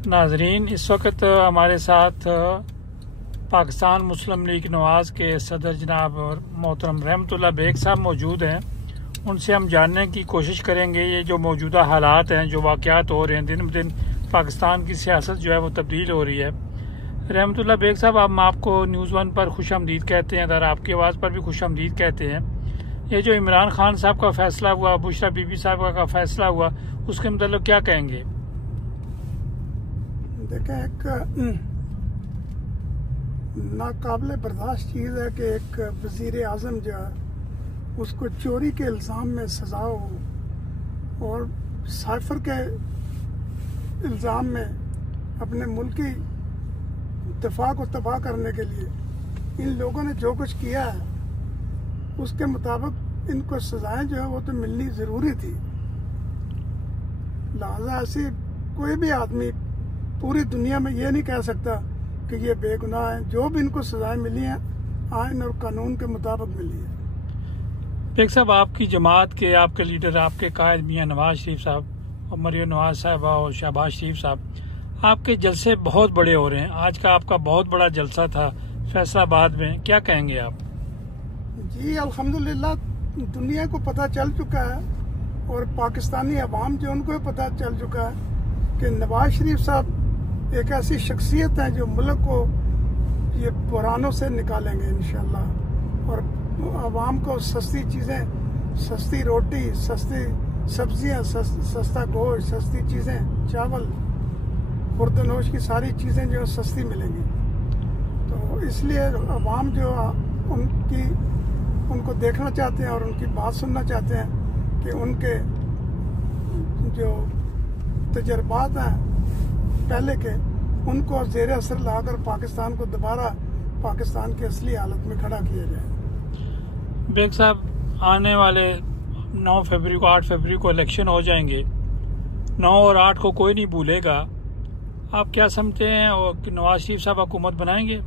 नाजरीन, इस वक्त हमारे साथ पाकिस्तान मुस्लिम लीग नवाज के सदर जनाब मोहतरम रहमतुल्लाह बेग साहब मौजूद हैं। उनसे हम जानने की कोशिश करेंगे ये जो मौजूदा हालात हैं, जो वाक़यात हो रहे हैं, दिन ब दिन पाकिस्तान की सियासत जो है वो तब्दील हो रही है। रहमतुल्लाह बेग साहब, हम आपको न्यूज़ वन पर खुशामदीद कहते हैं, अगर आपकी आवाज़ पर भी खुशामदीद कहते हैं। ये जो इमरान खान साहब का फैसला हुआ, बुशरा बीबी साहब का फैसला हुआ, उसके मतलब क्या कहेंगे? देखें, एक नाकाबिले बर्दाश्त चीज़ है कि एक वज़ीर आज़म जो है उसको चोरी के इल्ज़ाम में सज़ा हो और साइफर के इल्ज़ाम में अपने मुल्की दफा को तबाह करने के लिए इन लोगों ने जो कुछ किया है उसके मुताबिक इनको सज़ाएं जो है वो तो मिलनी ज़रूरी थी। लिहाजा ऐसी कोई भी आदमी पूरी दुनिया में ये नहीं कह सकता कि ये बेगुनाह है। जो भी इनको सजाएं मिली हैं आइन और कानून के मुताबिक मिली है। बेग साहब, आपकी जमात के आपके लीडर, आपके कायद मियां नवाज शरीफ साहब और मरियम नवाज साहबा और शहबाज शरीफ साहब, आपके जलसे बहुत बड़े हो रहे हैं। आज का आपका बहुत बड़ा जलसा था फैसलाबाद में, क्या कहेंगे आप? जी अल्हम्दुलिल्लाह, दुनिया को पता चल चुका है और पाकिस्तानी अवाम जो उनको पता चल चुका है कि नवाज शरीफ साहब एक ऐसी शख्सियत है जो मुल्क को ये बुरानों से निकालेंगे इंशाल्लाह। और आवाम को सस्ती चीज़ें, सस्ती रोटी, सस्ती सब्जियां, सस्ता गोश्त, सस्ती चीज़ें, चावल, खुर्दनोश की सारी चीज़ें जो सस्ती मिलेंगी। तो इसलिए आवाम जो उनको देखना चाहते हैं और उनकी बात सुनना चाहते हैं कि उनके जो तजर्बात हैं पहले के, उनको ज़ेर असर लाकर पाकिस्तान को दोबारा पाकिस्तान की असली हालत में खड़ा किया जाए। बेग साहब, आने वाले 9 फरवरी को, 8 फरवरी को इलेक्शन हो जाएंगे। 9 और 8 को कोई नहीं भूलेगा। आप क्या समझते हैं और नवाज शरीफ साहब हुकूमत बनाएंगे?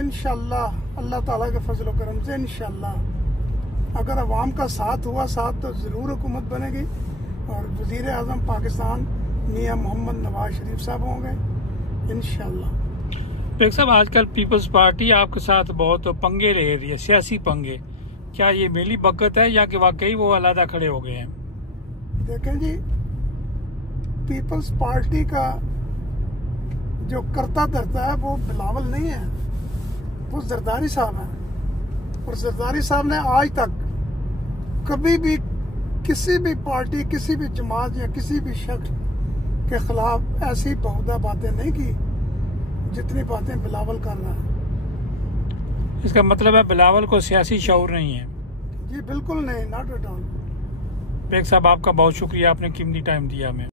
इंशाल्लाह, अल्लाह ताला के फजल व करम से इंशाल्लाह। अगर अवाम का साथ हुआ साथ तो ज़रूर हुकूमत बनेगी और वज़ीर आज़म पाकिस्तान मियां मोहम्मद नवाज शरीफ साहब होंगे इंशाल्लाह। बेग साहब, आजकल पीपल्स पार्टी आपके साथ बहुत पंगे ले रही है, सियासी पंगे। क्या ये मेली बकत है या कि वाकई वो अलहदा खड़े हो गए हैं? देखें जी, पीपल्स पार्टी का जो करता धरता है वो बिलावल नहीं है, वो जरदारी साहब है। और जरदारी साहब ने आज तक कभी भी किसी भी पार्टी, किसी भी जमात या किसी भी शख्स के खिलाफ ऐसी बहुधा बातें नहीं की जितनी बातें बिलावल कर रहा है। इसका मतलब है बिलावल को सियासी शऊर नहीं है? जी बिल्कुल नहीं, नॉट एट ऑल। बेग साहब, आपका बहुत शुक्रिया, आपने कीमती टाइम दिया हमें।